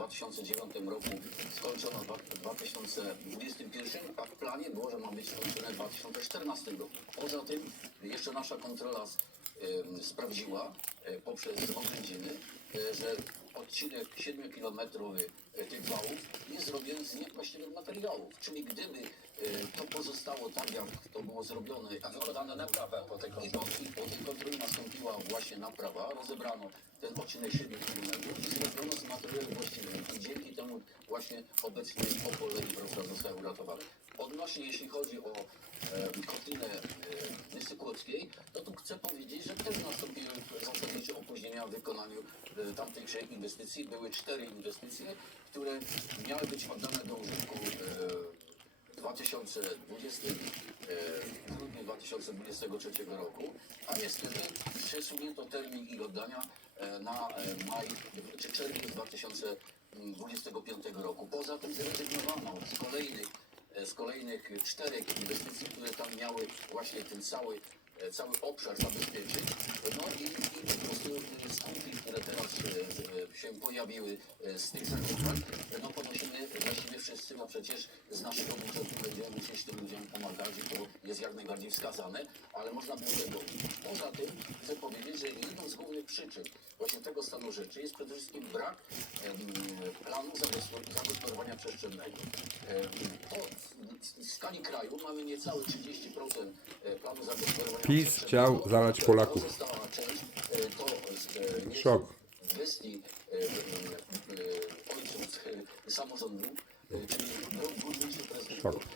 2009 roku, skończono w 2021, a w planie było, że ma być skończone w 2014 roku. Poza tym jeszcze nasza kontrola em, sprawdziła e, poprzez oględziny, e, że odcinek 7-kilometrowy e, tych wałów jest zrobiony z niewłaściwych materiałów. Czyli gdyby to pozostało tak, jak to było zrobione A wykonano naprawę po tej kontroli. i po tej kontroli nastąpiła właśnie naprawa, rozebrano ten odcinek 7 km i zrobiono z materiałem właśnie obecnie Opol Wrocław zostały uratowane. Odnośnie, jeśli chodzi o e, kotlinę e, to tu chcę powiedzieć, że też nastąpiły zasadnicze opóźnienia w wykonaniu e, tamtejszej inwestycji. Były cztery inwestycje, które miały być oddane do użytku e, w 2020, e, 2023 roku, a niestety przesunięto termin ich oddania e, na e, maj czy czerwiec 2025 roku. Poza tym zrezygnowano z kolejnych, e, z kolejnych czterech inwestycji, które tam miały właśnie ten cały cały obszar zabezpieczyć. No i, i po prostu e, skutki, które teraz e, e, się pojawiły e, z tych zachowań, no ponosimy właściwie wszyscy, no przecież z naszego budżetu będziemy musieć tym ludziom pomagać i to jest jak najbardziej wskazane, ale można było tego. Poza tym chcę powiedzieć, że jedną z głównych przyczyn właśnie tego stanu rzeczy jest przede wszystkim brak planu zagospodarowania- przestrzennego. Em, To w- skali kraju mamy niecałe 30% e, planu zagospodarowania PiS chciał zalać Polaków. E, e, Szok. Gestii e, e, e,